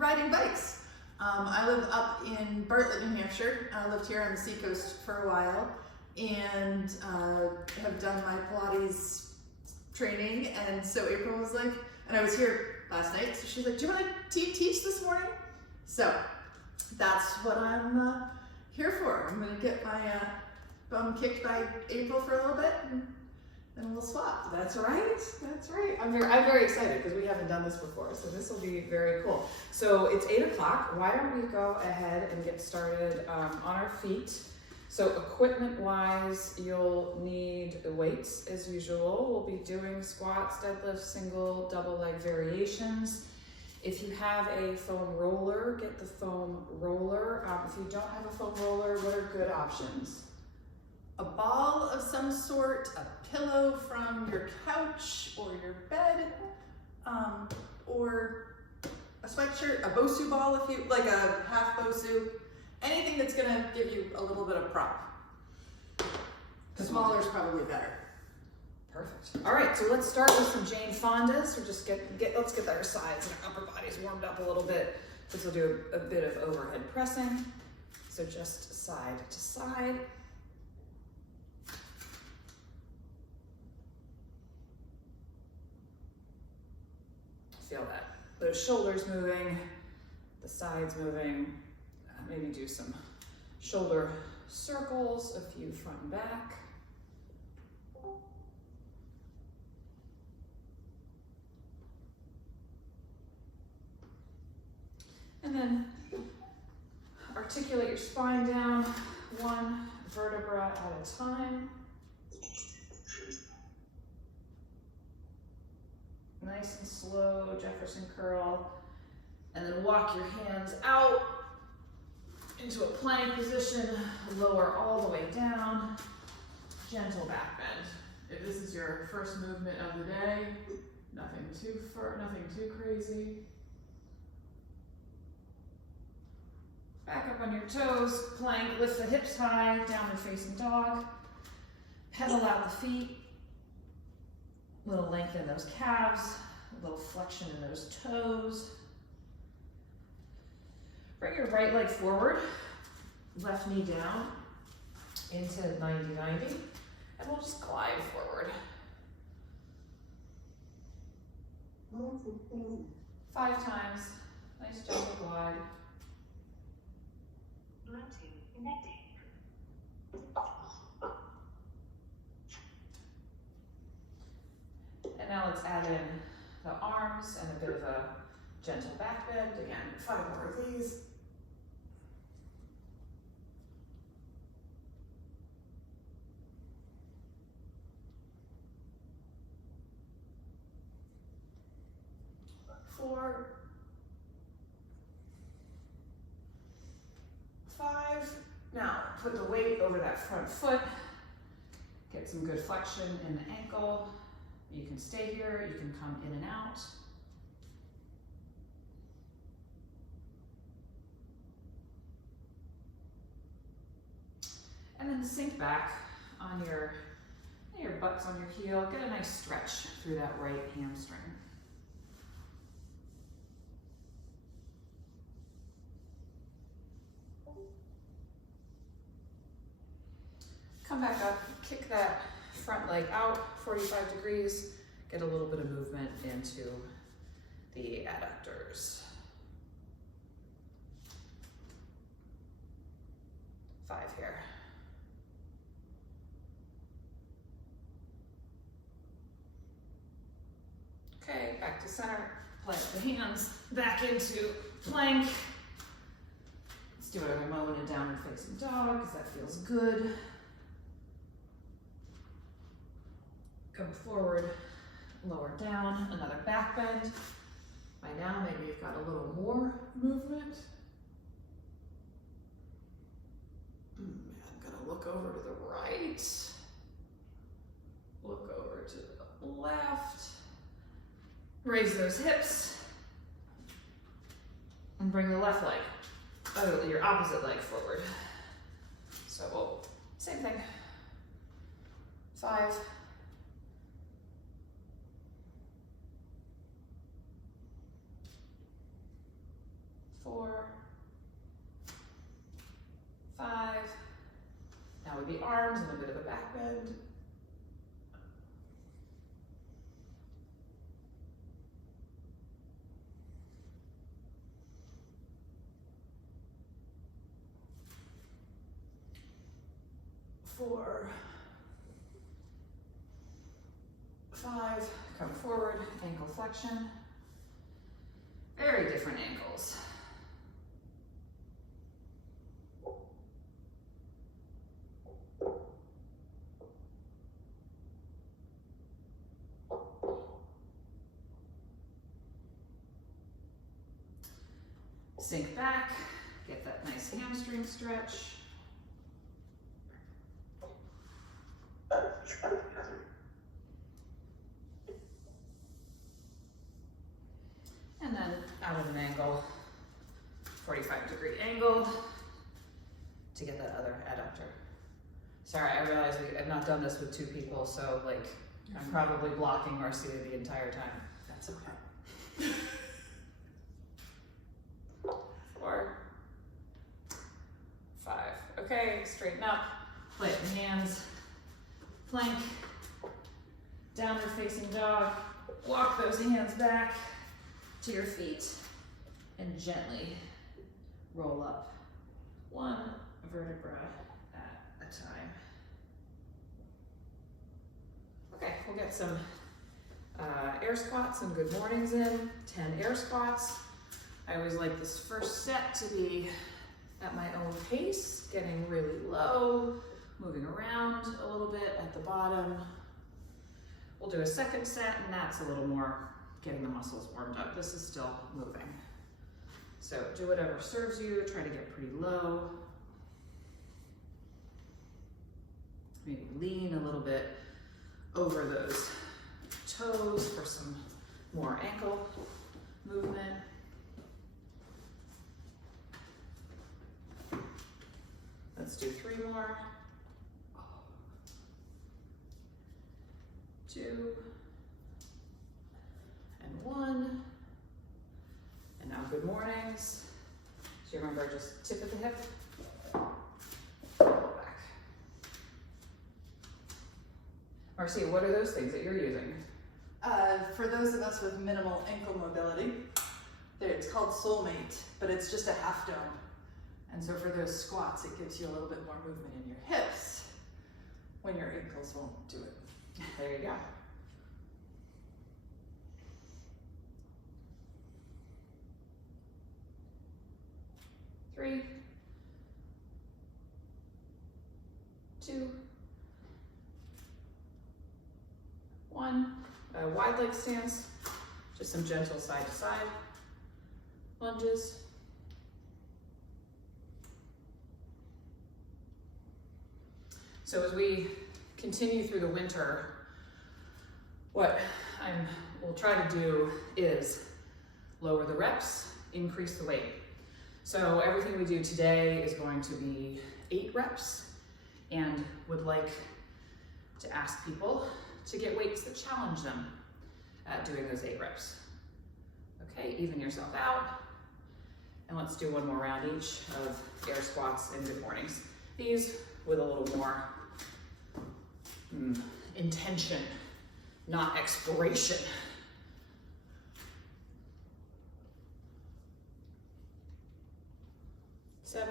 riding bikes. I live up in Bartlett, New Hampshire. I lived here on the seacoast for a while and have done my Pilates training. And so April was like, and I was here last night, so she's like, do you want to teach this morning? So that's what I'm here for. I'm gonna get my bum kicked by April for a little bit and we'll swap. That's right, that's right. I'm very excited because we haven't done this before, so this will be very cool. So it's 8 o'clock. Why don't we go ahead and get started on our feet. So equipment-wise, you'll need weights as usual. We'll be doing squats, deadlifts, single, double leg variations. If you have a foam roller, get the foam roller. If you don't have a foam roller, what are good options? A ball of some sort, a pillow from your couch or your bed, or a sweatshirt, a Bosu ball if you like, a half Bosu. Anything that's gonna give you a little bit of prop. Smaller is probably better. Perfect. All right, so let's start with some Jane Fondas. So just let's get our sides and our upper bodies warmed up a little bit. This will do a bit of overhead pressing. So just side to side. Feel that. Those shoulders moving, the sides moving. Maybe do some shoulder circles, a few front and back. And then articulate your spine down, one vertebra at a time. Nice and slow, Jefferson curl. And then walk your hands out into a plank position, lower all the way down, gentle back bend. If this is your first movement of the day, nothing too crazy. Back up on your toes, plank, lift the hips high, downward facing dog. Pedal out the feet. A little length in those calves, a little flexion in those toes. Bring your right leg forward, left knee down into 90-90, and we'll just glide forward. 5 times, nice gentle glide. And now let's add in the arms and a bit of a gentle back bend. Again, 5 more of these. Four, 5. Now, put the weight over that front foot. Get some good flexion in the ankle. You can stay here, you can come in and out. And then sink back on your butt's on your heel. Get a nice stretch through that right hamstring. Come back up, kick that front leg out 45 degrees, get a little bit of movement into the adductors. 5 here. Okay, back to center, plant the hands back into plank. Let's do another moment in downward facing dog because that feels good. Come forward, lower down, another back bend. By now, maybe you've got a little more movement. I'm gonna look over to the right, look over to the left, raise those hips, and bring the left leg, your opposite leg forward. So, same thing, 5, 4, 5, come forward, ankle flexion. Very different ankles. Sink back, get that nice hamstring stretch. And then out of an angle, 45-degree angle to get that other adductor. Sorry, I realize I've not done this with 2 people, so like I'm probably blocking Marcia the entire time. That's okay. 4, 5. Okay, straighten up, plant your hands, plank, downward facing dog, walk those hands back to your feet, and gently roll up 1 vertebra at a time. Okay, we'll get some air squats and good mornings in, 10 air squats. I always like this first set to be at my own pace, getting really low, moving around a little bit at the bottom. We'll do a second set, and that's a little more getting the muscles warmed up. This is still moving. So do whatever serves you, try to get pretty low. Maybe lean a little bit over those toes for some more ankle movement. Let's do 3 more. 2 and 1. And now good mornings. So you remember just tip of the hip, back. Marcia, what are those things that you're using? For those of us with minimal ankle mobility, it's called Soulmate, but it's just a half dome. And so for those squats, it gives you a little bit more movement in your hips when your ankles won't do it. There you go. Three, 2, 1. Wide leg stance, just some gentle side to side lunges. So as we continue through the winter, what we'll try to do is lower the reps, increase the weight. So everything we do today is going to be 8 reps, and would like to ask people to get weights that challenge them at doing those 8 reps. Okay, even yourself out, and let's do 1 more round each of air squats and good mornings. These with a little more intention, not exploration. 7,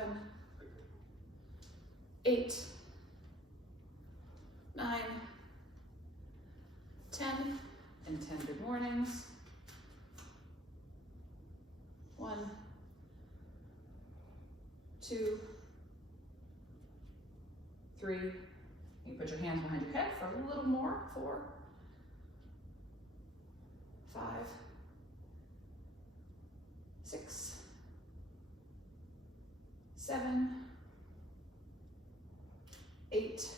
8, 9, 10, and 10 good mornings. 1, 2, 3. You put your hands behind your head for a little more. 4, 5, 6, 7, 8,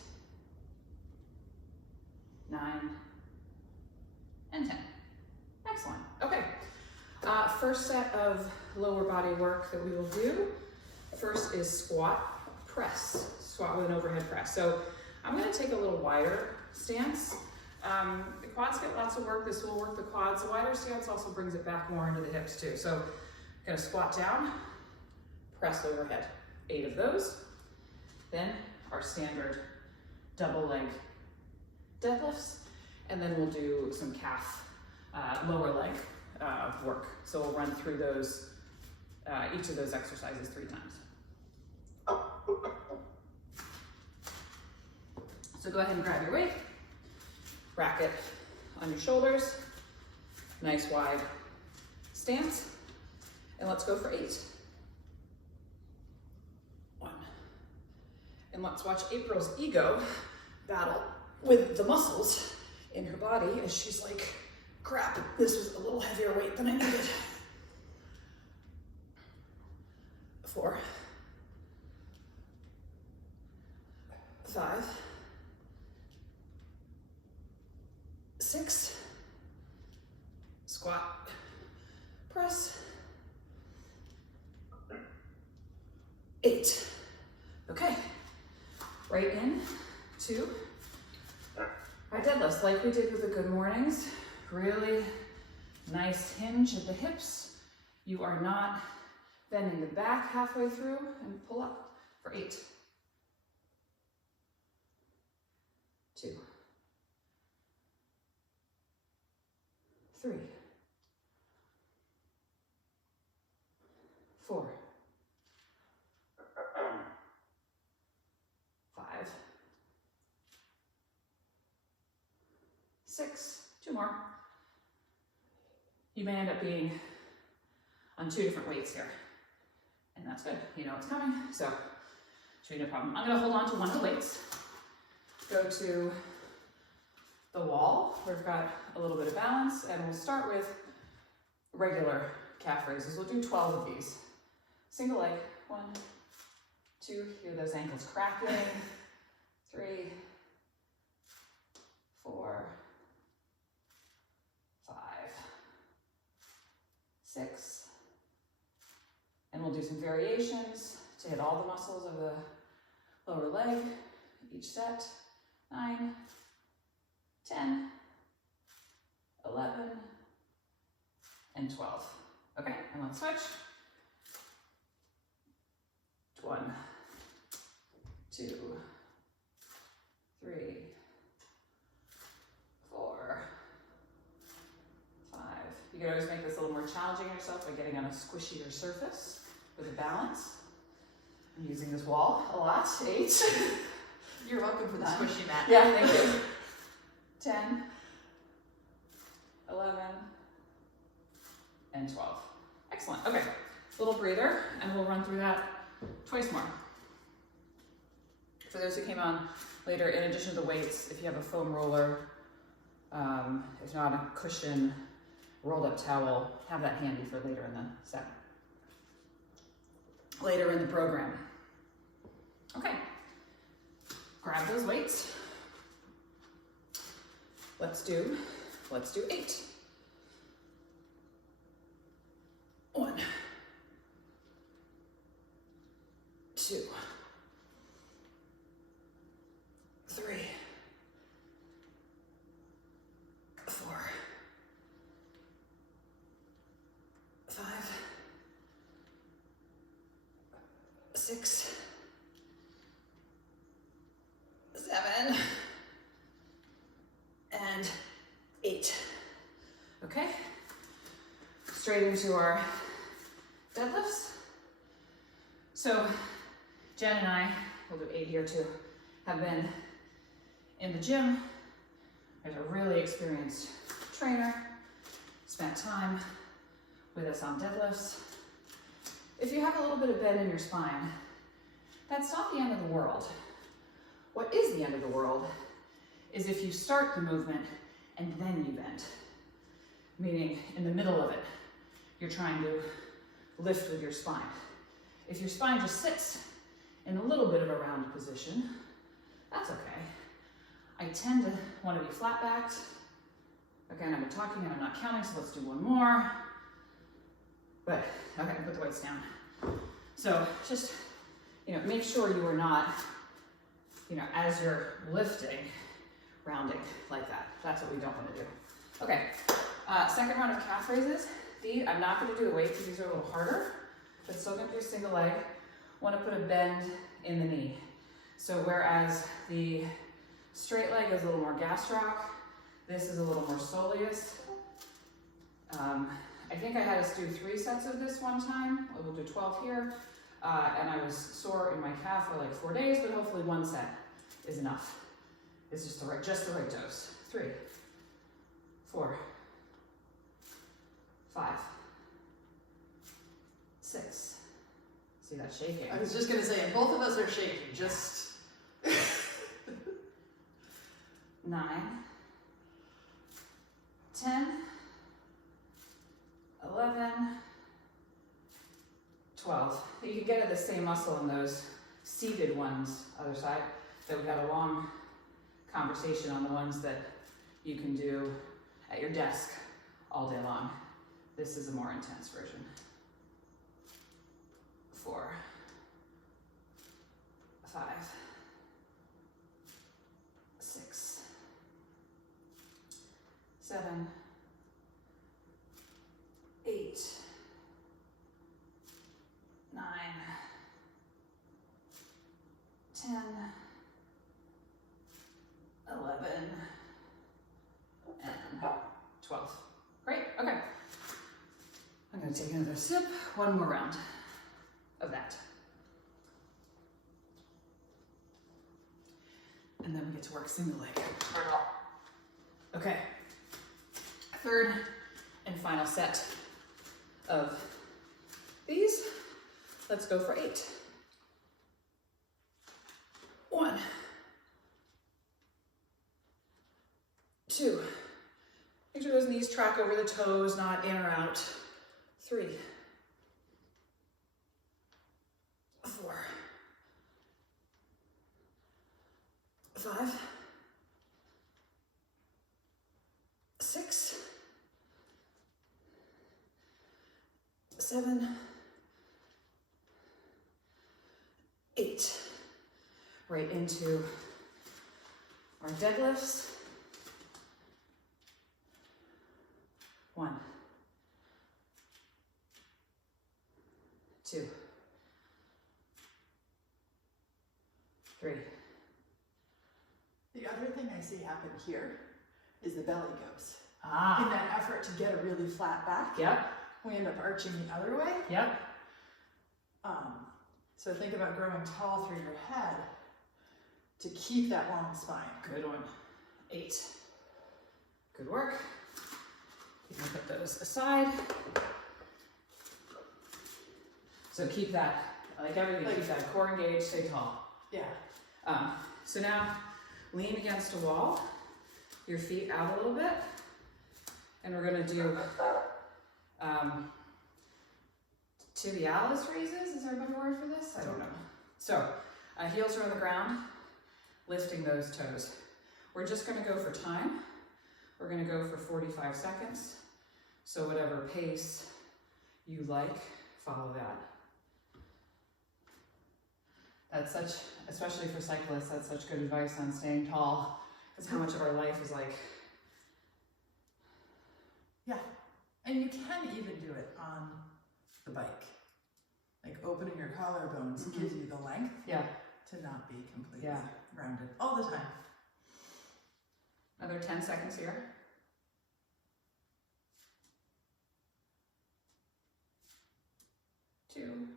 9, and 10. Excellent. Okay. First set of lower body work that we will do. First is squat press. Squat with an overhead press. So I'm going to take a little wider stance. The quads get lots of work. This will work the quads. The wider stance also brings it back more into the hips too. So I'm going to squat down, press overhead. 8 of those. Then our standard double leg deadlifts. And then we'll do some calf lower leg work. So we'll run through those, each of those exercises 3 times. So go ahead and grab your weight, rack it on your shoulders, nice wide stance, and let's go for 8. 1. And let's watch April's ego battle with the muscles in her body as she's like, crap, this was a little heavier weight than I needed. 4, 5, 6, squat, press, 8. Okay, right in to our deadlifts, like we did with the good mornings. Really nice hinge at the hips. You are not bending the back halfway through, and pull up for 8, 2, 3, 4, 5, 6, 2 more. You may end up being on 2 different weights here, and that's good. You know it's coming, so should be no problem. I'm gonna hold on to one of the weights, go to the wall where we've got a little bit of balance, and we'll start with regular calf raises. We'll do 12 of these. Single leg, 1, 2, hear those ankles cracking, 3, 4, 5, 6, and we'll do some variations to hit all the muscles of the lower leg, each set, 9, 10, 11, and 12. Okay, and let's switch. 1, 2, 3, 4, 5. You can always make this a little more challenging yourself by getting on a squishier surface with a balance. I'm using this wall a lot. 8. You're welcome for the 9. squishy mat. Yeah, thank you. 10, 11, and 12. Excellent. Okay, little breather, and we'll run through that twice more. For those who came on later, in addition to the weights, if you have a foam roller, if not a cushion, rolled up towel, have that handy for later in the set. Later in the program. Okay, grab those weights. Let's do 8. 1, 2, 3, 4, 5, 6, 7, and 8. Okay, straight into our deadlifts. So Jen and I, we'll do 8 here too, have been in the gym. There's a really experienced trainer, spent time with us on deadlifts. If you have a little bit of bend in your spine, that's not the end of the world. What is the end of the world is if you start the movement and then you bend. Meaning in the middle of it, you're trying to lift with your spine. If your spine just sits in a little bit of a round position, that's okay. I tend to want to be flat backed. Again, I've been talking and I'm not counting, so let's do one more. But, okay, put the weights down. So just, make sure you are not, as you're lifting, rounding like that. That's what we don't want to do. Okay, second round of calf raises. I'm not going to do the weight because these are a little harder, but still going to do a single leg. Want to put a bend in the knee. So whereas the straight leg is a little more gastroc, this is a little more soleus. I think I had us do 3 sets of this one time. We'll do 12 here. And I was sore in my calf for like 4 days, but hopefully 1 set is enough. is just the right dose. 3, 4, 5, 6. See that shaking? I was just gonna say, and both of us are shaking, just. 9, 10, 11, 12. You can get at the same muscle in those seated ones, other side, that we had a long conversation on, the ones that you can do at your desk all day long. This is a more intense version. 4, 5, 6, 7, 8, 9, 10, 11, and 12. Great, okay. I'm gonna take another sip, one more round of that. And then we get to work single leg. Okay, third and final set of these. Let's go for 8. 1, 2. Make sure those knees track over the toes, not in or out. 3, 4, 5, 6, 7, 8. Right into our deadlifts. 1, 2, 3. The other thing I see happen here is the belly goes. In Ah, that effort to get a really flat back, yep, we end up arching the other way. yep. So think about growing tall through your head to keep that long spine. Good one. 8. Good work. You can put those aside. So keep that, like everything, keep that core engaged, stay tall. Yeah. So now lean against a wall, your feet out a little bit, and we're gonna do tibialis raises. Is there a better word for this? I don't know. So heels are on the ground, lifting those toes. We're just gonna go for time. We're gonna go for 45 seconds. So whatever pace you like, follow that. That's such, especially for cyclists, that's such good advice on staying tall, because how much of our life is like. Yeah. And you can even do it on the bike. Like opening your collarbones gives you the length Yeah. to not be completely Yeah. rounded all the time. Another 10 seconds here. 2,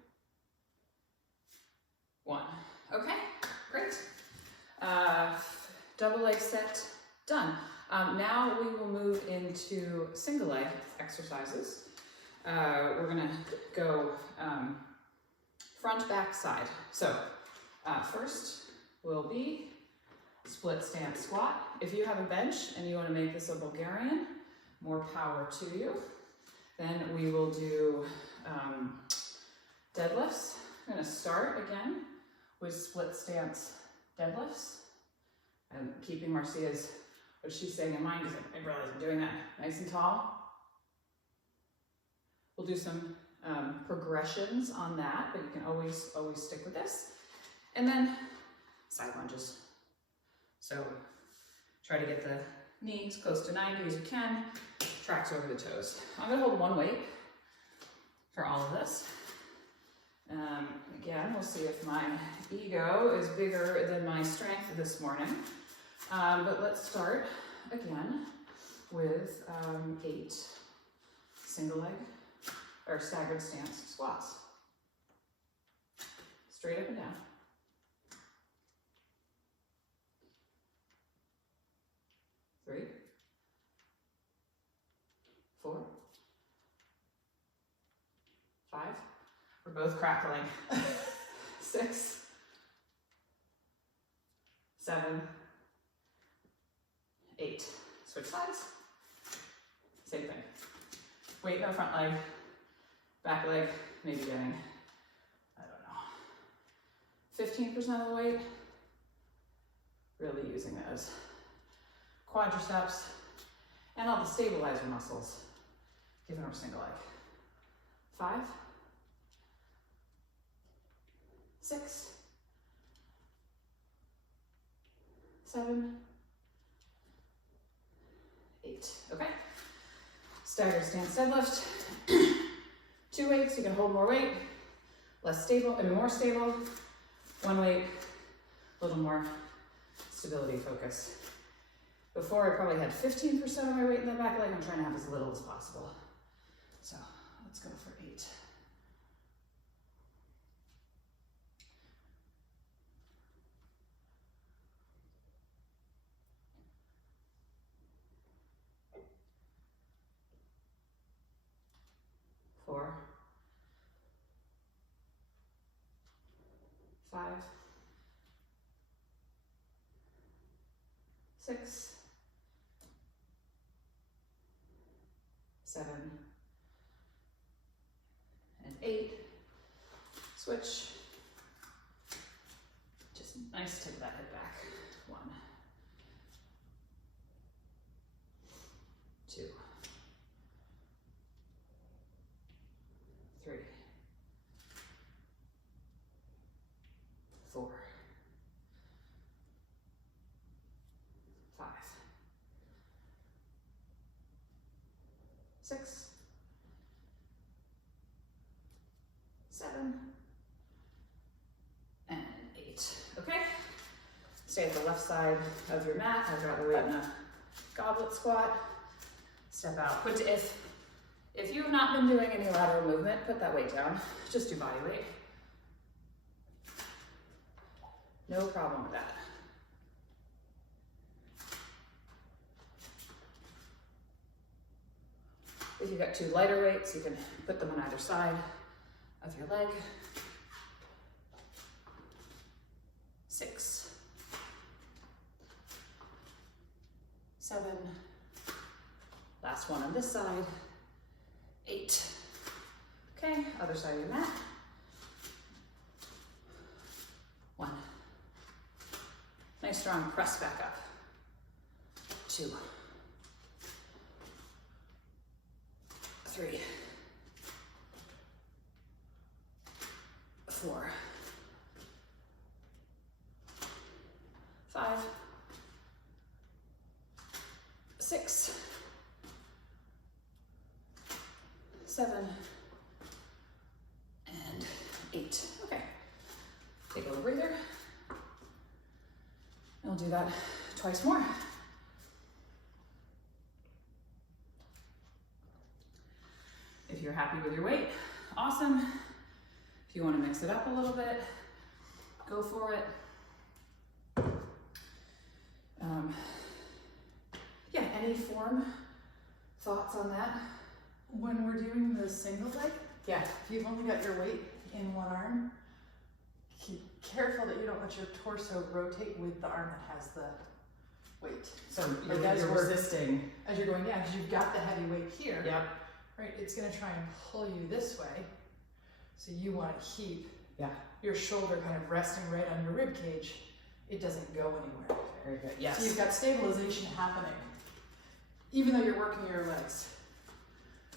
1. Okay, great. Double leg set, done. Now we will move into single leg exercises. We're gonna go front, back, side. So first will be split stance squat. If you have a bench and you want to make this a Bulgarian, more power to you. Then we will do deadlifts. I'm going to start again with split stance deadlifts. And keeping Marcia's, what she's saying in mind, because I realize I'm doing that nice and tall. We'll do some progressions on that, but you can always stick with this. And then side lunges. So try to get the knees close to 90 as you can, tracks over the toes. I'm gonna hold one weight for all of this. Again, we'll see if my ego is bigger than my strength this morning. But let's start again with 8 single leg or staggered stance squats. Straight up and down. We're both crackling. 6, 7, 8. Switch sides. Same thing. Weight in our front leg, back leg, maybe getting, I don't know, 15% of the weight. Really using those quadriceps and all the stabilizer muscles, given our single leg. 5, 6, 7, 8. Okay. Staggered stance deadlift. 2 weights, you can hold more weight, less stable, and more stable. 1 weight, a little more stability focus. Before I probably had 15% of my weight in the back leg. I'm trying to have as little as possible. So let's go for 8. Four, 5, 6, 7, and 8. Switch. Just nice to tip that hip back. 1, 2, 3, 4, 5, 6, 7, and 8. Okay? Stay at the left side of your mat. I've got the weight in a goblet squat. Step out. If you have not been doing any lateral movement, put that weight down. Just do body weight. No problem with that. If you've got 2 lighter weights, you can put them on either side of your leg. 6, 7, last one on this side, 8. Okay, other side of your mat. 1. Nice strong press back up. 2, 3, 4, 5, 6, 7, and 8. Okay. Take a little breather. And we'll do that twice more. If you're happy with your weight, awesome. If you want to mix it up a little bit, go for it. Yeah, any form, thoughts on that? When we're doing the single leg, Yeah. if you've only got your weight in one arm, keep careful that you don't let your torso rotate with the arm that has the weight. So Like you're as we're- resisting. As you're going, yeah, because you've got the heavy weight here, Yep. right? It's gonna try and pull you this way. So you want to keep Yeah. your shoulder kind of resting right on your rib cage. It doesn't go anywhere. Very good. So Yes. you've got stabilization happening, even though you're working your legs,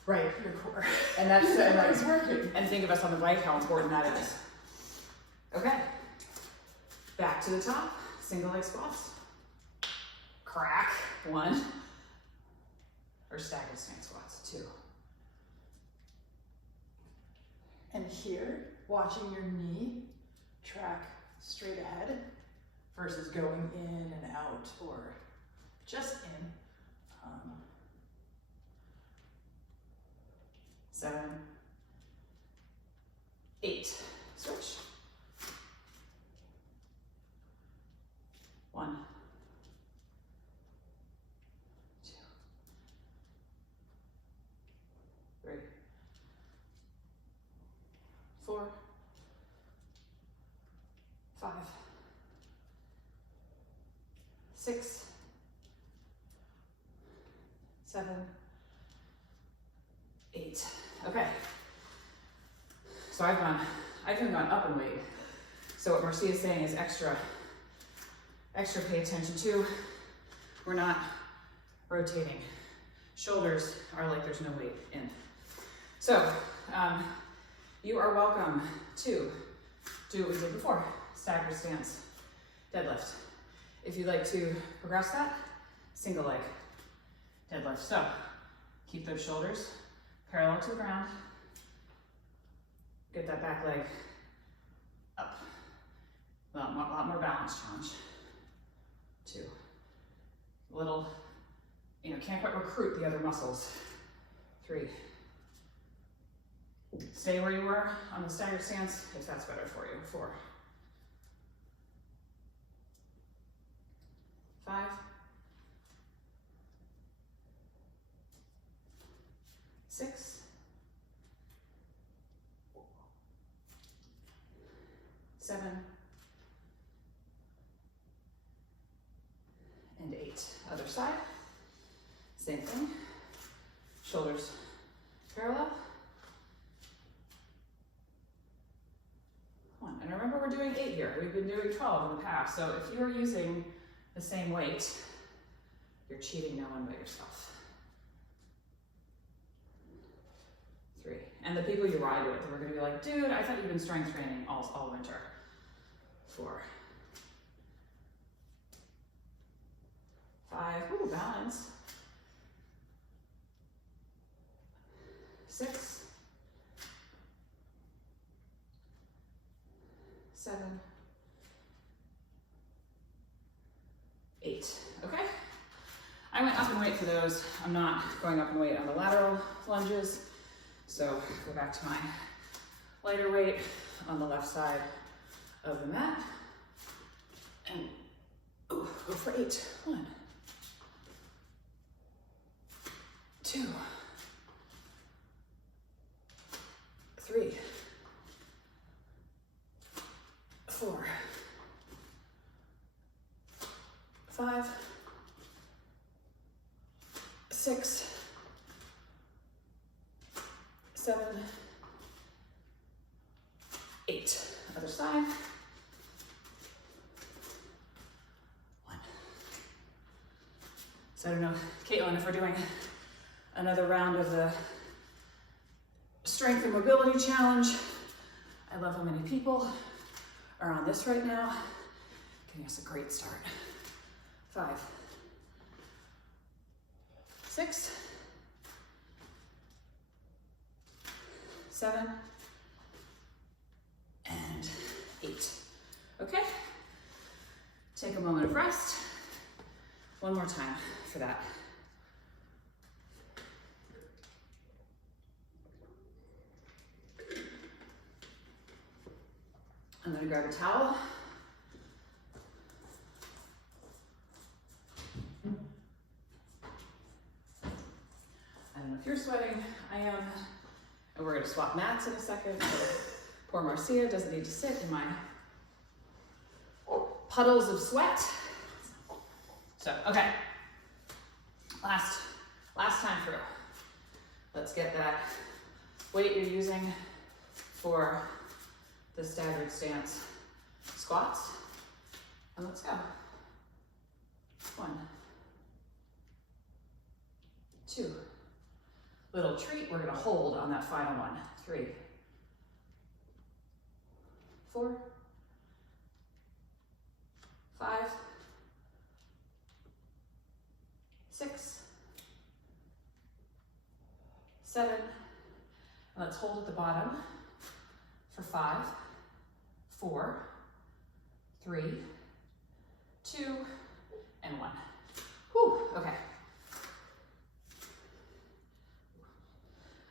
Right. your core. And that's It's working. and think of us on the bike, how important that is. Okay. Back to the top. Single leg squats. Crack. 1. Or staggered stance squats. 2. And here, watching your knee track straight ahead versus going in and out or just in. 7, 8. Switch. 1, 2, 3, 4, 5, 6, 7, 8. Okay. So I've even gone up in weight. So what Marcia is saying is extra pay attention to. We're not rotating. Shoulders are like there's no weight in. So you are welcome to do what we did before, staggered stance, deadlift. If you'd like to progress that, single leg deadlift. So keep those shoulders parallel to the ground. Get that back leg up. A lot more balance challenge. 2. Little, can't quite recruit the other muscles. 3. Stay where you were on the staggered stance if that's better for you. 4. 5. 6. 7. And 8. Other side. Same thing. Shoulders parallel. 1. And remember, we're doing 8 here. We've been doing 12 in the past. So if you're using the same weight, you're cheating no one but yourself. 3. And the people you ride with, we're going to be like, dude, I thought you've been strength training all winter. 4. 5. Ooh, balance. 6. 7. 8. Okay. I went up in weight for those. I'm not going up in weight on the lateral lunges. So go back to my lighter weight on the left side of the mat. And go for 8. 1, 2, 3, 4, 5, 6, 7, 8. Other side. 1. So I don't know, Caitlin, if we're doing another round of the strength and mobility challenge. I love how many people are on this right now. Giving us a great start. 5, 6, 7, and 8. Okay? Take a moment of rest. One more time for that. I'm going to grab a towel. I don't know if you're sweating, I am. And we're going to swap mats in a second. So poor Marcia doesn't need to sit in my puddles of sweat. So, okay. Last time through. Let's get that weight you're using for the staggered stance squats. And let's go. 1, 2. Little treat, we're gonna hold on that final one. 3, 4, 5, 6, 7. And let's hold at the bottom for 5, 4, 3, 2, and 1. Whew, okay.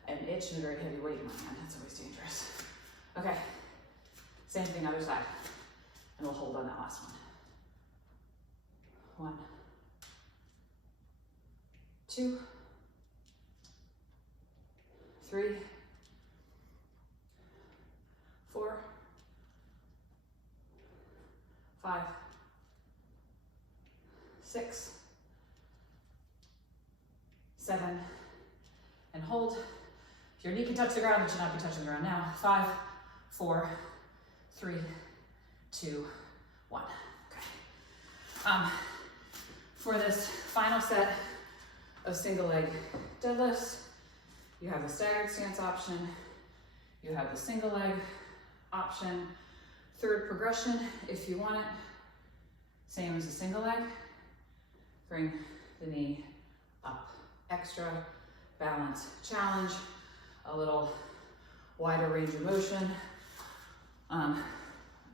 I have an itch and a very heavy weight in my hand. That's always dangerous. Okay, same thing, other side. And we'll hold on that last one. 1, 2, 3, 5, 6, 7, and hold. If your knee can touch the ground, it should not be touching the ground now. 5, 4, 3, 2, 1. Okay. For this final set of single leg deadlifts, you have the staggered stance option, you have the single leg option, third progression if you want it, same as a single leg, bring the knee up, extra balance challenge, a little wider range of motion,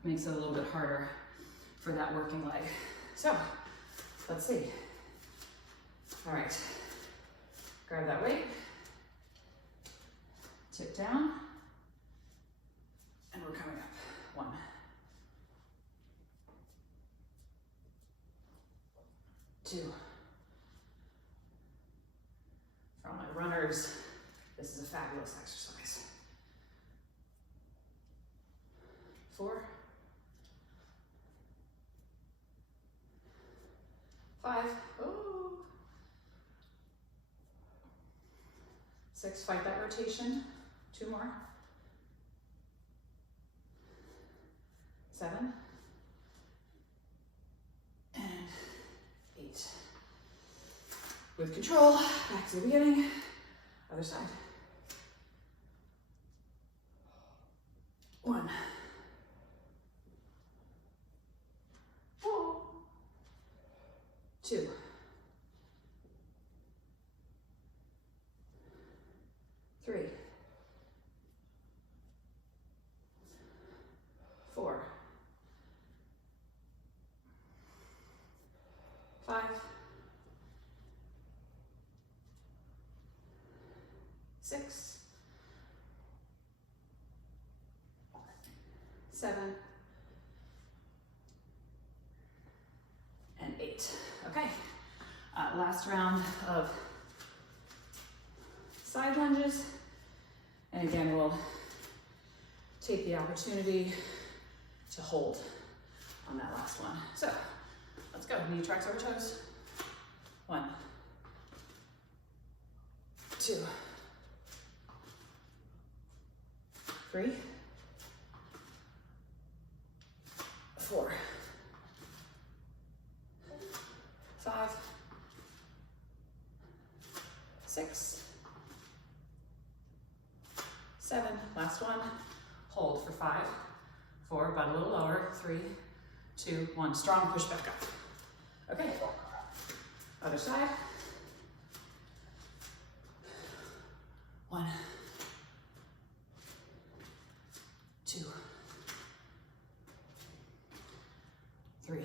makes it a little bit harder for that working leg. So, let's see. All right, grab that weight, tip down, and we're coming up. 1, 2. For all my runners, this is a fabulous exercise. 4, 5, oh. 6, fight that rotation, 2 more. 7, and 8. With control, back to the beginning, other side. 1, 2, 3, 4, 5, 6, 7, and 8. Okay, last round of side lunges. And again, we'll take the opportunity to hold on that last one. So let's go, knee tracks over toes. 1, 2, 3, 4, 5, 6, 7, last one, hold for 5, 4, but a little lower, 3, 2, 1, strong push back up. Okay, other side. 1, 2, 3,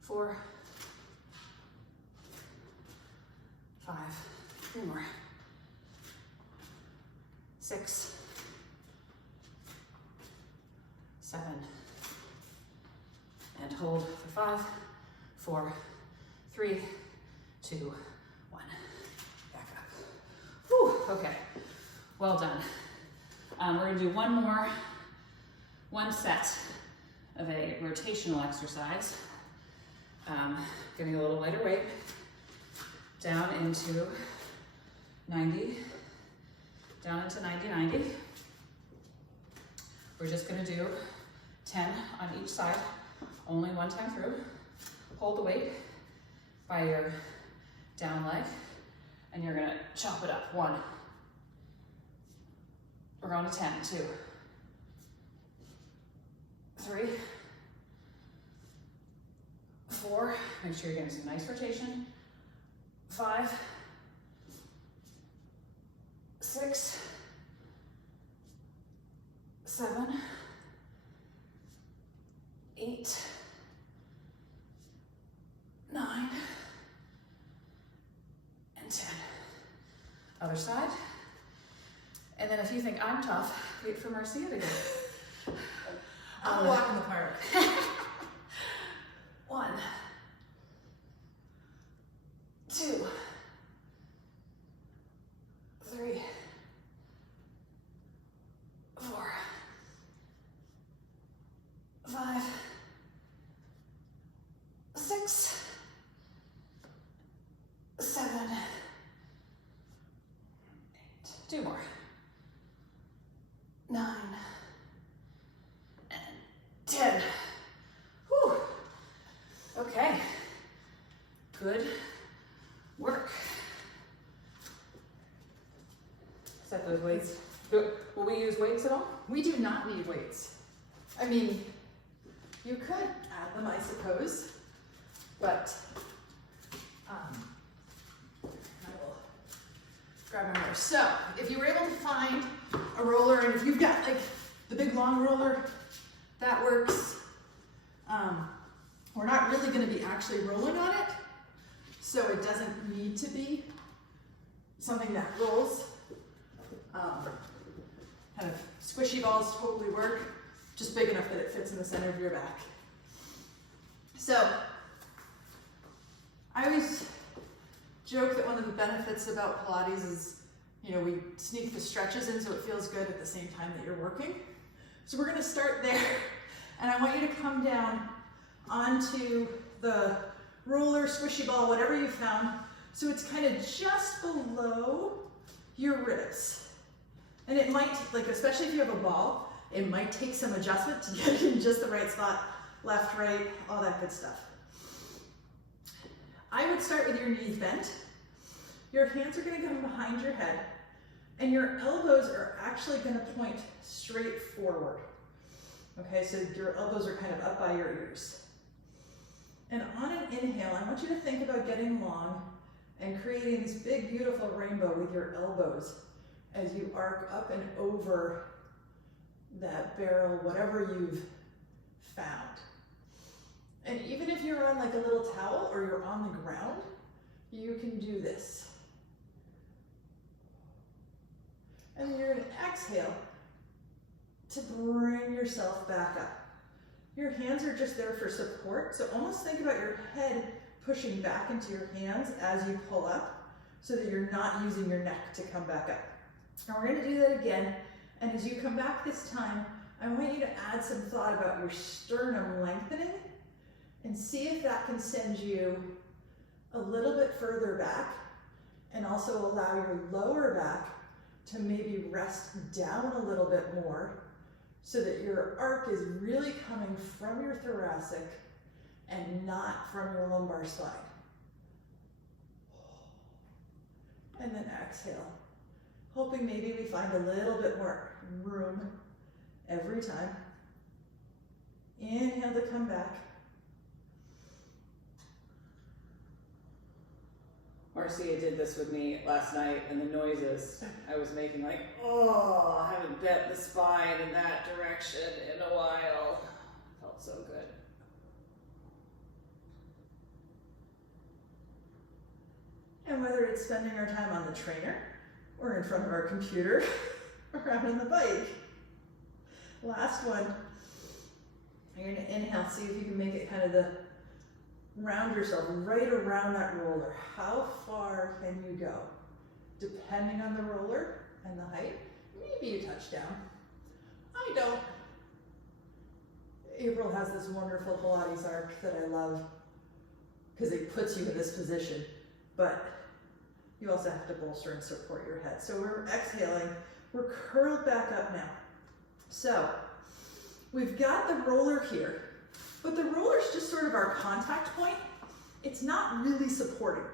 4, 5, 3 more. 6, 7, and hold for 5, 4, 3, 2, 1. Back up. Whew, okay, well done. We're gonna do one set of a rotational exercise. Getting a little lighter weight, down into 90, down into 90-90. We're just gonna do 10 on each side, only one time through. Hold the weight by your down leg, and you're gonna chop it up. 1. We're going to 10, 2, 3, 4, make sure you're getting some nice rotation. 5, 6, 7, 8, 9, and 10. Other side. And then if you think I'm tough, wait for Marcia to go. I'll walk in the park. 1, 2, 3, 4, 2 more. 9 and 10. Whew. Okay. Good work. Set those weights. Will we use weights at all? We do not need weights. I mean, you could add them, I suppose, but I will grab my roller. So, if you were able to find a roller, and if you've got like the big long roller, that works. We're not really going to be actually rolling on it, so it doesn't need to be something that rolls. Kind of squishy balls totally work, just big enough that it fits in the center of your back. So, I always joke that one of the benefits about Pilates is, you know, we sneak the stretches in so it feels good at the same time that you're working. So we're gonna start there, and I want you to come down onto the roller, squishy ball, whatever you found, so it's kind of just below your ribs. And it might, like, especially if you have a ball, it might take some adjustment to get in just the right spot, left, right, all that good stuff. I would start with your knees bent. Your hands are gonna come behind your head, and your elbows are actually gonna point straight forward. Okay, so your elbows are kind of up by your ears. And on an inhale, I want you to think about getting long and creating this big, beautiful rainbow with your elbows as you arc up and over that barrel, whatever you've found. And even if you're on like a little towel or you're on the ground, you can do this. And then you're going to exhale to bring yourself back up. Your hands are just there for support, so almost think about your head pushing back into your hands as you pull up so that you're not using your neck to come back up. And we're going to do that again, and as you come back this time, I want you to add some thought about your sternum lengthening and see if that can send you a little bit further back and also allow your lower back to maybe rest down a little bit more so that your arc is really coming from your thoracic and not from your lumbar spine. And then exhale, hoping maybe we find a little bit more room every time. Inhale to come back. Marcia did this with me last night, and the noises I was making, like, oh, I haven't bent the spine in that direction in a while. Felt so good. And whether it's spending our time on the trainer or in front of our computer or out on the bike. Last one. You're going to inhale, see if you can make it kind of round yourself right around that roller. How far can you go? Depending on the roller and the height, maybe you touch down. I don't. April has this wonderful Pilates arc that I love because it puts you in this position, but you also have to bolster and support your head. So we're exhaling, we're curled back up now. So we've got the roller here, but the roller's just sort of our contact point. It's not really supporting.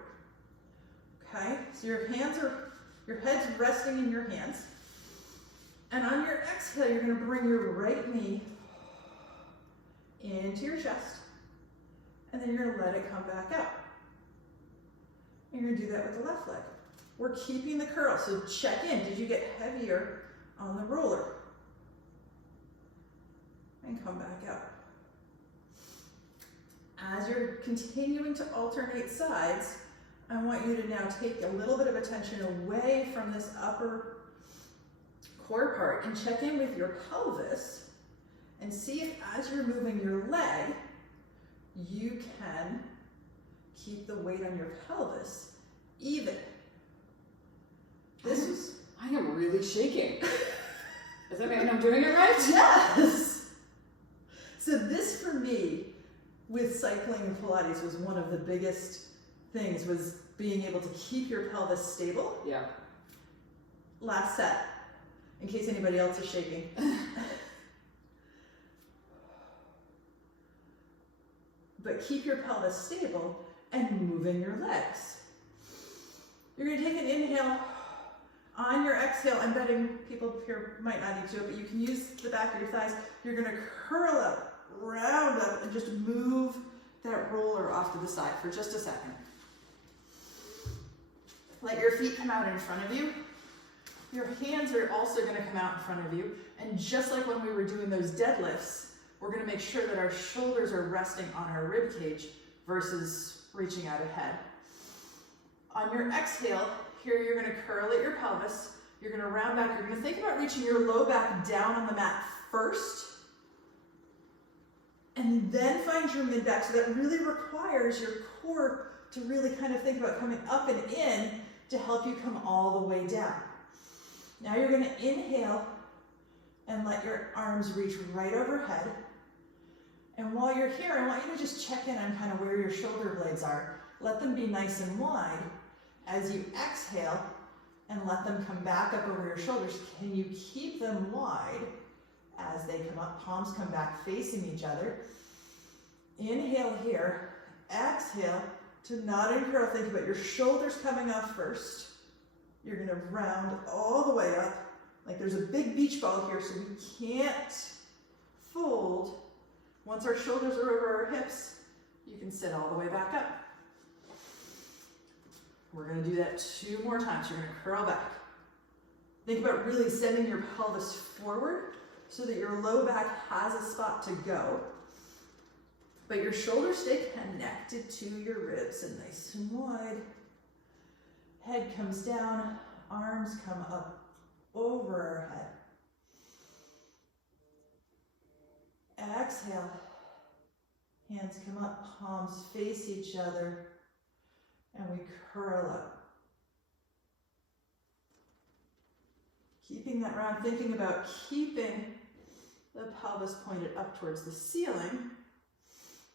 Okay, so your head's resting in your hands. And on your exhale, you're gonna bring your right knee into your chest, and then you're gonna let it come back up. You're gonna do that with the left leg. We're keeping the curl, so check in. Did you get heavier on the roller? And come back up. As you're continuing to alternate sides, I want you to now take a little bit of attention away from this upper core part and check in with your pelvis and see if as you're moving your leg, you can keep the weight on your pelvis even. I am really shaking. Does that mean I'm doing it right? Yes! So this for me, with cycling and Pilates, was one of the biggest things, was being able to keep your pelvis stable. Yeah. last set, in case anybody else is shaking. But keep your pelvis stable and moving your legs. You're going to take an inhale. On your exhale, I'm betting people here might not need to, but you can use the back of your thighs. You're going to curl up, round up, and just move that roller off to the side for just a second. Let your feet come out in front of you. Your hands are also going to come out in front of you. And just like when we were doing those deadlifts, we're going to make sure that our shoulders are resting on our rib cage versus reaching out ahead. On your exhale, here you're going to curl at your pelvis. You're going to round back. You're going to think about reaching your low back down on the mat first. And then find your mid back. So that really requires your core to really kind of think about coming up and in to help you come all the way down. Now you're going to inhale and let your arms reach right overhead. And while you're here, I want you to just check in on kind of where your shoulder blades are. Let them be nice and wide. As you exhale and let them come back up over your shoulders, can you keep them wide as they come up? Palms come back facing each other. Inhale here. Exhale to nod and curl. Think about your shoulders coming up first. You're going to round all the way up. Like there's a big beach ball here, so we can't fold. Once our shoulders are over our hips, you can sit all the way back up. We're going to do that 2 more times. You're going to curl back. Think about really sending your pelvis forward so that your low back has a spot to go. But your shoulders stay connected to your ribs and nice and wide. Head comes down, arms come up over our head. Exhale. Hands come up, palms face each other, and we curl up. Keeping that round, thinking about keeping the pelvis pointed up towards the ceiling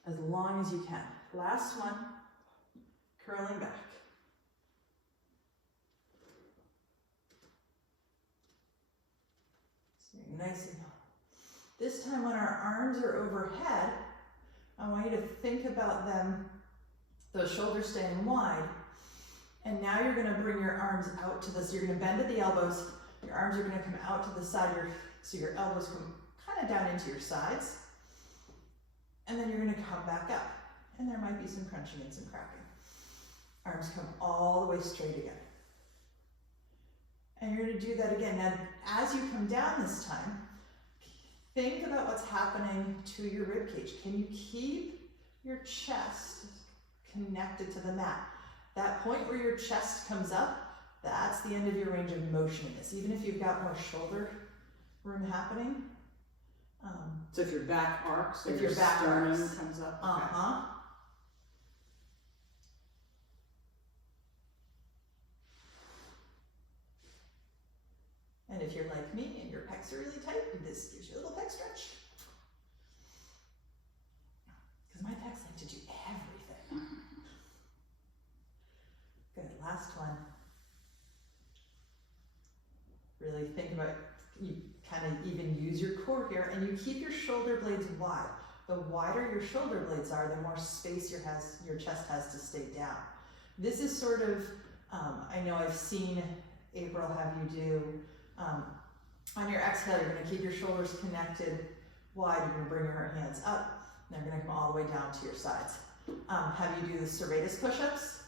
as long as you can. Last one, curling back. So you're nice and this time when our arms are overhead, I want you to think about them, those shoulders staying wide. And now you're going to bring your arms out to this. You're going to bend at the elbows. Your arms are going to come out to the side. So your elbows come kind of down into your sides. And then you're going to come back up. And there might be some crunching and some cracking. Arms come all the way straight again. And you're going to do that again. Now, as you come down this time, think about what's happening to your rib cage. Can you keep your chest connected to the mat? That point where your chest comes up, that's the end of your range of motion in this. Even if you've got more shoulder room happening. So if your back arcs, if your back sternum arcs comes up. Okay. And if you're like me and your pecs are really tight, this gives you a little pec stretch. Because my pecs like to do everything. Good, last one. Really think about, you kind of even use your core here, and you keep your shoulder blades wide. The wider your shoulder blades are, the more space your chest has to stay down. This is sort of, I know I've seen April have you do, on your exhale, you're going to keep your shoulders connected wide. You're going to bring your hands up, and they're going to come all the way down to your sides. Have you do the serratus push-ups.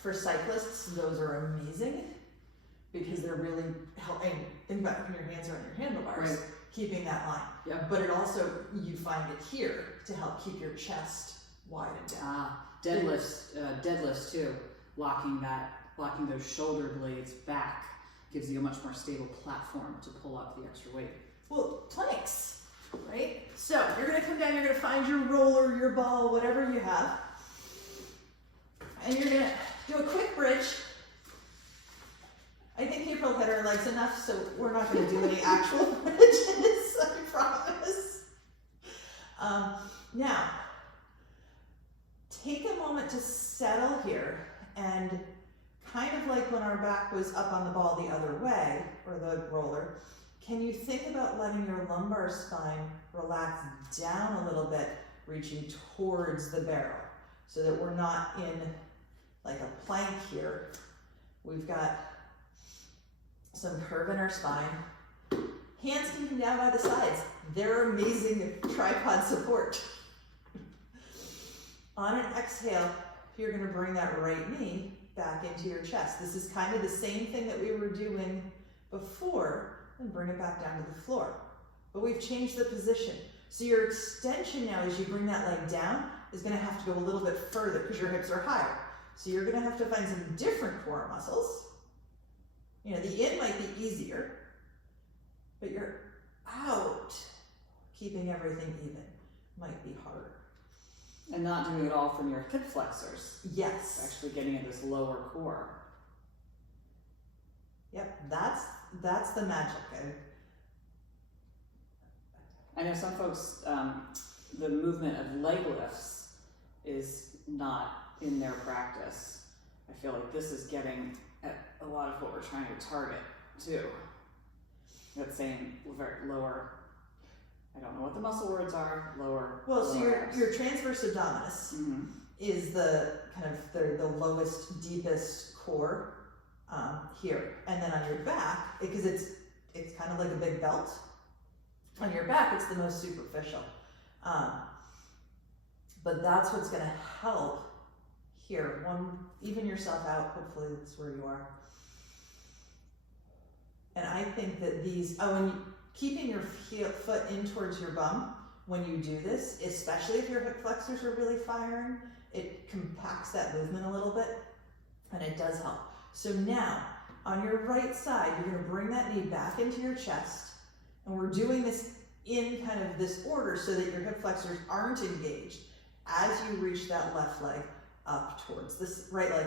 For cyclists, those are amazing because they're really helping. Think about putting your hands around your handlebars, right. Keeping that line. Yeah. But it also, you find it here to help keep your chest wide and down. Deadlifts too. Locking those shoulder blades back gives you a much more stable platform to pull up the extra weight. Well, planks, right? So you're going to come down, you're going to find your roller, your ball, whatever you have. And you're going to do a quick bridge. I think April had her legs enough, so we're not going to do any actual bridges, I promise. Now, take a moment to settle here and kind of like when our back was up on the ball the other way, or the roller, can you think about letting your lumbar spine relax down a little bit, reaching towards the barrel, so that we're not in like a plank here. We've got some curve in our spine. Hands can come down by the sides. They're amazing tripod support. On an exhale, you're going to bring that right knee back into your chest. This is kind of the same thing that we were doing before, and bring it back down to the floor. But we've changed the position. So your extension now, as you bring that leg down, is going to have to go a little bit further because your hips are higher. So you're going to have to find some different core muscles. You know, the in might be easier, but your out, keeping everything even, might be harder. And not doing it all from your hip flexors. Yes. Actually getting into this lower core. Yep, that's the magic. I know some folks, the movement of leg lifts is not in their practice. I feel like this is getting at a lot of what we're trying to target too. That same lower, I don't know what the muscle words are, lower. Well, so lower your transverse abdominis is the kind of the lowest, deepest core here. And then on your back, because it's kind of like a big belt, on your back it's the most superficial. But that's what's going to help here. Even yourself out, hopefully that's where you are. And I think that these, and keeping your foot in towards your bum when you do this, especially if your hip flexors are really firing, it compacts that movement a little bit, and it does help. So now, on your right side, you're going to bring that knee back into your chest, and we're doing this in kind of this order so that your hip flexors aren't engaged as you reach that left leg up towards this right leg,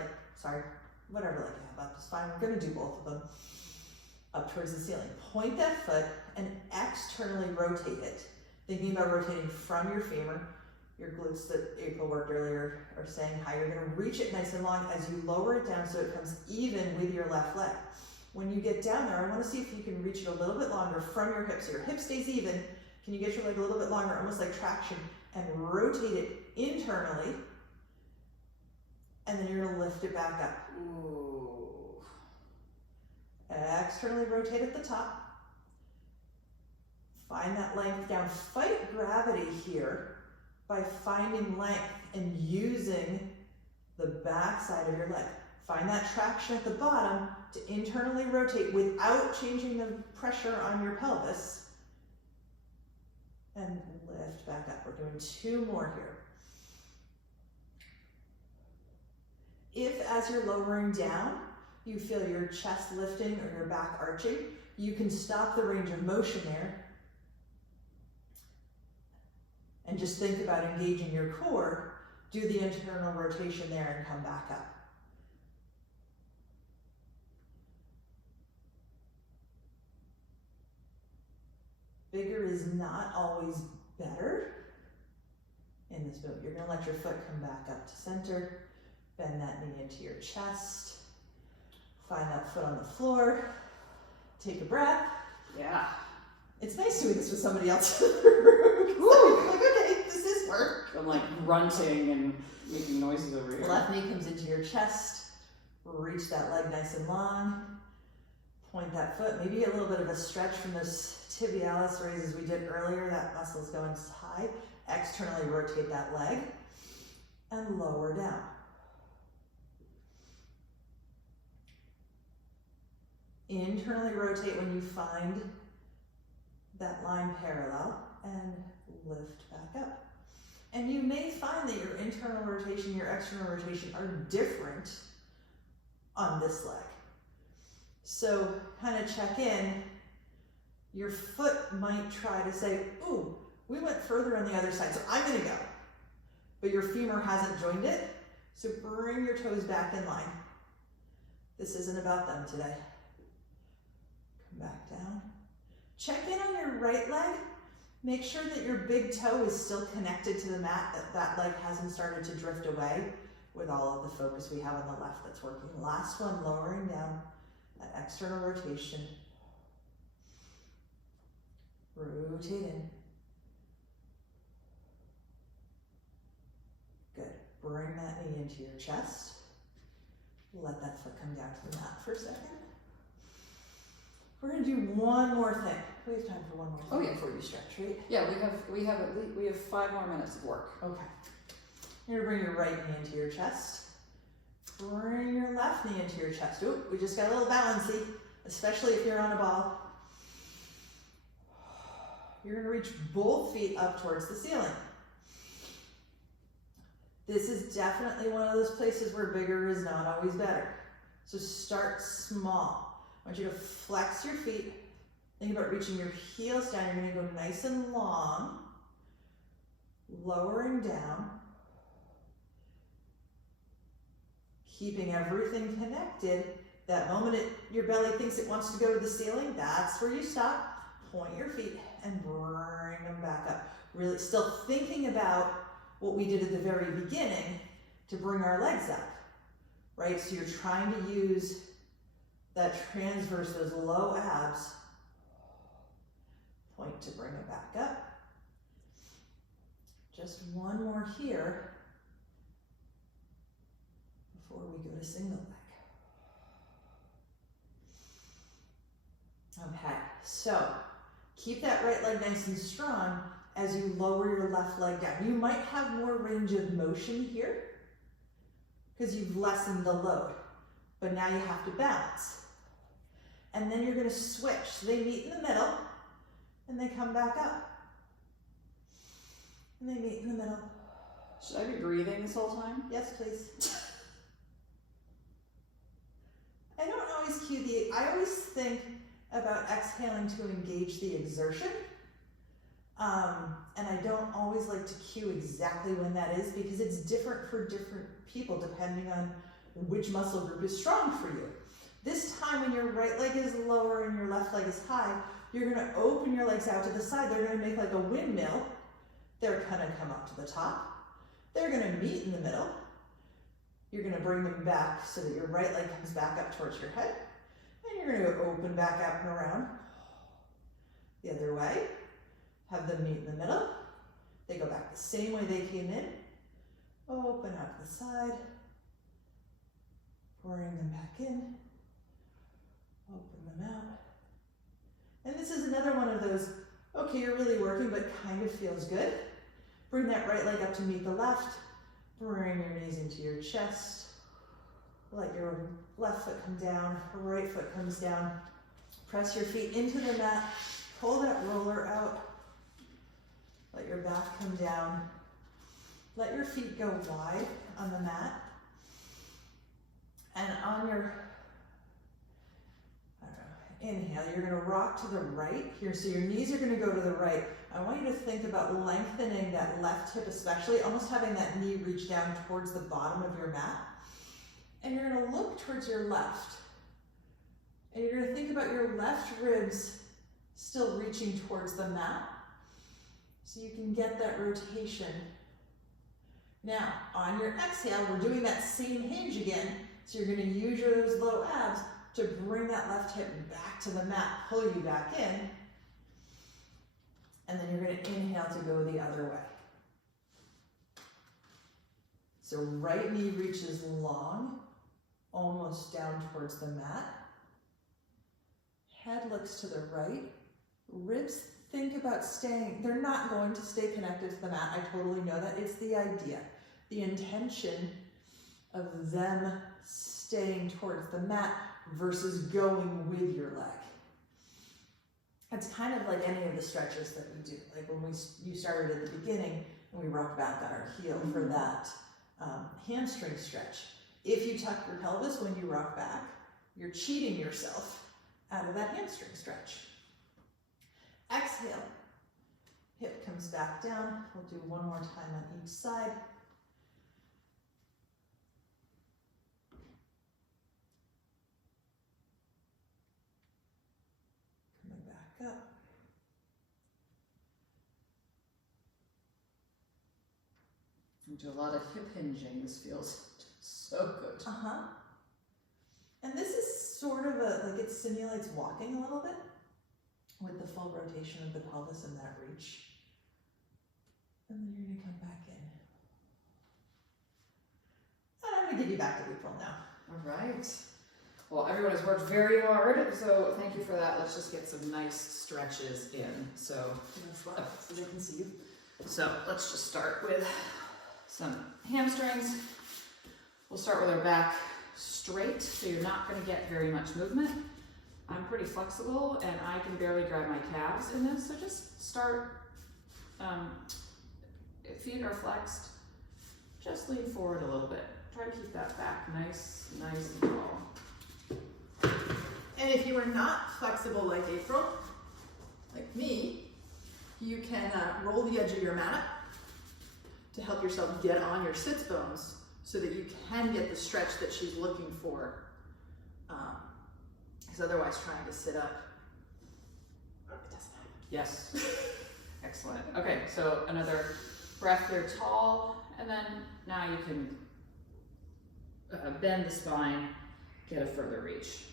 whatever leg you have up is fine. We're going to do both of them. Up towards the ceiling. Point that foot and externally rotate it. Thinking about rotating from your femur, your glutes that April worked earlier are saying how you're going to reach it nice and long as you lower it down so it comes even with your left leg. When you get down there, I want to see if you can reach it a little bit longer from your hips. So your hip stays even. Can you get your leg a little bit longer, almost like traction, and rotate it internally? And then you're going to lift it back up. Ooh. Externally rotate at the top. Find that length down. Fight gravity here by finding length and using the back side of your leg. Find that traction at the bottom to internally rotate without changing the pressure on your pelvis. And lift back up. We're doing 2 more here. If as you're lowering down, you feel your chest lifting or your back arching, you can stop the range of motion there and just think about engaging your core, do the internal rotation there and come back up. Bigger is not always better in this movement. You're going to let your foot come back up to center, bend that knee into your chest. Find that foot on the floor. Take a breath. Yeah. It's nice doing this with somebody else in the room. You're like, okay, this is work. I'm like grunting and making noises over here. Left knee comes into your chest. Reach that leg nice and long. Point that foot. Maybe a little bit of a stretch from those tibialis raises we did earlier. That muscle's going high. Externally rotate that leg and lower down. Internally rotate when you find that line parallel and lift back up. And you may find that your internal rotation, your external rotation are different on this leg. So kind of check in. Your foot might try to say, ooh, we went further on the other side, so I'm gonna go. But your femur hasn't joined it, so bring your toes back in line. This isn't about them today. Back down. Check in on your right leg. Make sure that your big toe is still connected to the mat, that leg hasn't started to drift away. with all of the focus we have on the left that's working. Last one, lowering down, that external rotation. Rotate in. Good. Bring that knee into your chest. Let that foot come down to the mat for a second. We're gonna do one more thing. We have time for one more thing. Oh, yeah. Before you stretch, right? Yeah, we have 5 more minutes of work. Okay. You're gonna bring your right knee into your chest. Bring your left knee into your chest. Ooh, we just got a little bouncy, especially if you're on a ball. You're gonna reach both feet up towards the ceiling. This is definitely one of those places where bigger is not always better. So start small. I want you to flex your feet. Think about reaching your heels down. You're gonna go nice and long. Lowering down. Keeping everything connected. That moment your belly thinks it wants to go to the ceiling, that's where you stop. Point your feet and bring them back up. Really still thinking about what we did at the very beginning to bring our legs up, right? So you're trying to use that transverse, those low abs, point to bring it back up. Just one more here before we go to single leg. Okay, so keep that right leg nice and strong as you lower your left leg down. You might have more range of motion here because you've lessened the load, but now you have to balance. And then you're gonna switch. So they meet in the middle and they come back up. And they meet in the middle. Should I be breathing this whole time? Yes, please. I don't always cue I always think about exhaling to engage the exertion. And I don't always like to cue exactly when that is because it's different for different people depending on which muscle group is strong for you. This time when your right leg is lower and your left leg is high, you're gonna open your legs out to the side. They're gonna make like a windmill. They're gonna come up to the top. They're gonna meet in the middle. You're gonna bring them back so that your right leg comes back up towards your head. And you're gonna go open back out and around. The other way. Have them meet in the middle. They go back the same way they came in. Open up the side. Bring them back in. Open them out. And this is another one of those, okay, you're really working, but kind of feels good. Bring that right leg up to meet the left. Bring your knees into your chest. Let your left foot come down, right foot comes down. Press your feet into the mat. Pull that roller out. Let your back come down. Let your feet go wide on the mat. And on your inhale, you're gonna rock to the right here. So your knees are gonna go to the right. I want you to think about lengthening that left hip especially, almost having that knee reach down towards the bottom of your mat. And you're gonna look towards your left. And you're gonna think about your left ribs still reaching towards the mat. So you can get that rotation. Now, on your exhale, we're doing that same hinge again. So you're gonna use those low abs to bring that left hip back to the mat, pull you back in. And then you're gonna inhale to go the other way. So right knee reaches long, almost down towards the mat. Head looks to the right. Ribs think about staying, they're not going to stay connected to the mat. I totally know that. It's the idea, the intention of them staying towards the mat versus going with your leg. It's kind of like any of the stretches that we do. Like when you started at the beginning and we rocked back on our heel for that hamstring stretch. If you tuck your pelvis when you rock back, you're cheating yourself out of that hamstring stretch. Exhale, hip comes back down. We'll do one more time on each side. Coming back up. We do a lot of hip hinging. This feels so good. Uh-huh. And this is sort of like it simulates walking a little bit with the full rotation of the pelvis and that reach. And then you're gonna come back in. And I'm gonna give you back to April now. All right. Well, everyone has worked very hard, so thank you for that. Let's just get some nice stretches in. So they can see you. So let's just start with some hamstrings. We'll start with our back straight, so you're not going to get very much movement. I'm pretty flexible and I can barely grab my calves in this, so just start, feet are flexed, just lean forward a little bit. Try to keep that back nice and tall. And if you are not flexible like April, like me, you can roll the edge of your mat up to help yourself get on your sits bones so that you can get the stretch that she's looking for. Because otherwise trying to sit up, it doesn't happen. Yes. Excellent. Okay, so another breath here, tall, and then now you can bend the spine, get a further reach.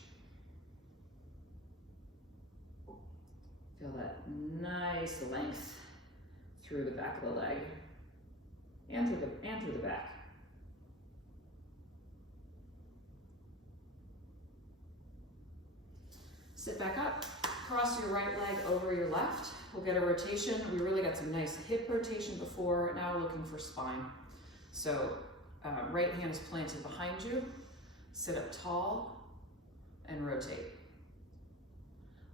Feel that nice length through the back of the leg and through the back. Sit back up, cross your right leg over your left. We'll get a rotation. We really got some nice hip rotation before. Now we're looking for spine. So right hand is planted behind you. Sit up tall and rotate.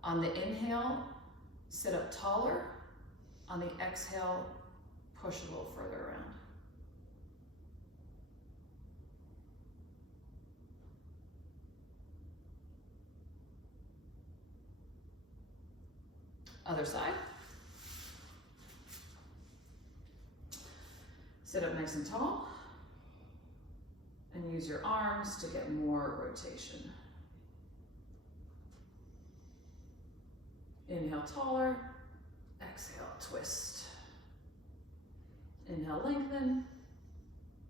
On the inhale, sit up taller. On the exhale, push a little further around. Other side. Sit up nice and tall and use your arms to get more rotation. Inhale taller, exhale twist. Inhale lengthen,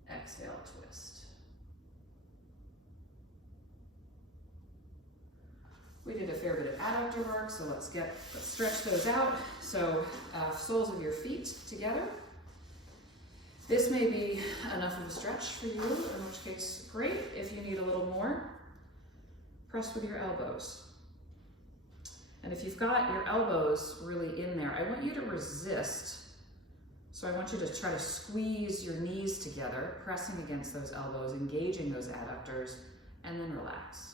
exhale twist. We did a fair bit of adductor work, so let's stretch those out. So soles of your feet together. This may be enough of a stretch for you, in which case, great. If you need a little more, press with your elbows. And if you've got your elbows really in there, I want you to resist. So I want you to try to squeeze your knees together, pressing against those elbows, engaging those adductors, and then relax.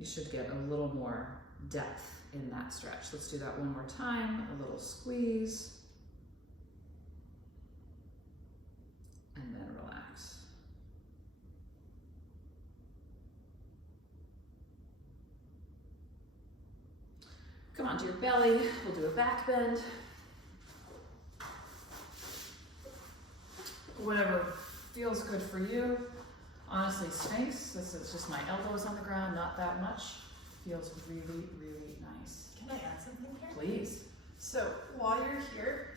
You should get a little more depth in that stretch. Let's do that one more time. A little squeeze. And then relax. Come onto your belly. We'll do a back bend. Whatever feels good for you. Honestly, Sphinx, this is just my elbows on the ground, not that much. Feels really, really nice. Can I add something here? Please. So while you're here,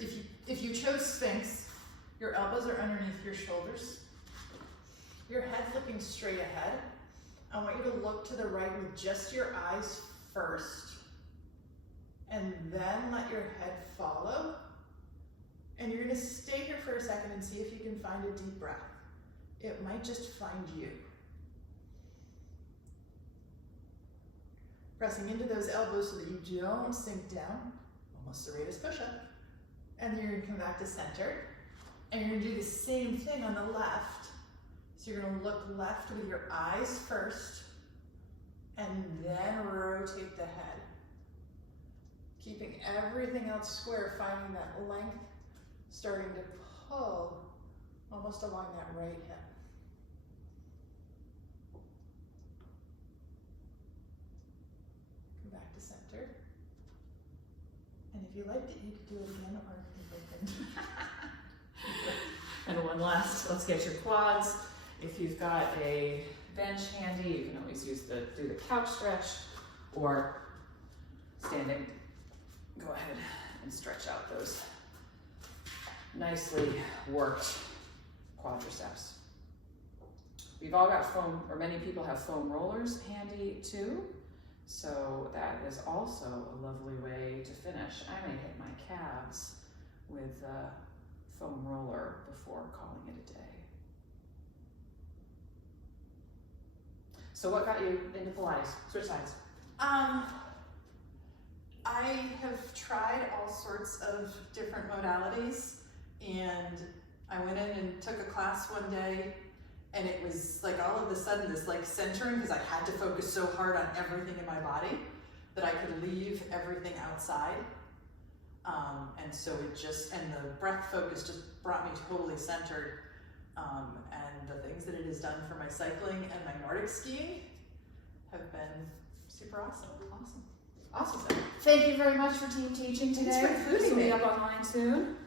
if you chose Sphinx, your elbows are underneath your shoulders. Your head's looking straight ahead. I want you to look to the right with just your eyes first. And then let your head follow. And you're gonna stay here for a second and see if you can find a deep breath. It might just find you. Pressing into those elbows so that you don't sink down, almost serratus push-up. And then you're gonna come back to center. And you're gonna do the same thing on the left. So you're gonna look left with your eyes first, and then rotate the head. Keeping everything else square, finding that length, starting to pull almost along that right hip. Come back to center. And if you liked it, you could do it again or you can And one last, let's get your quads. If you've got a bench handy, you can always do the couch stretch, or standing. Go ahead and stretch out those nicely worked quadriceps. We've all got foam, or many people have foam rollers handy too. So that is also a lovely way to finish. I may hit my calves with a foam roller before calling it a day. So what got you into Pilates? Switch sides. I have tried all sorts of different modalities, and I went in and took a class one day, and it was like all of a sudden this like centering, because I had to focus so hard on everything in my body that I could leave everything outside. And so it just, and the breath focus just brought me totally centered. And the things that it has done for my cycling and my Nordic skiing have been super awesome. Awesome. Thank you very much for team teaching today. Thanks for including This will be me. up online soon.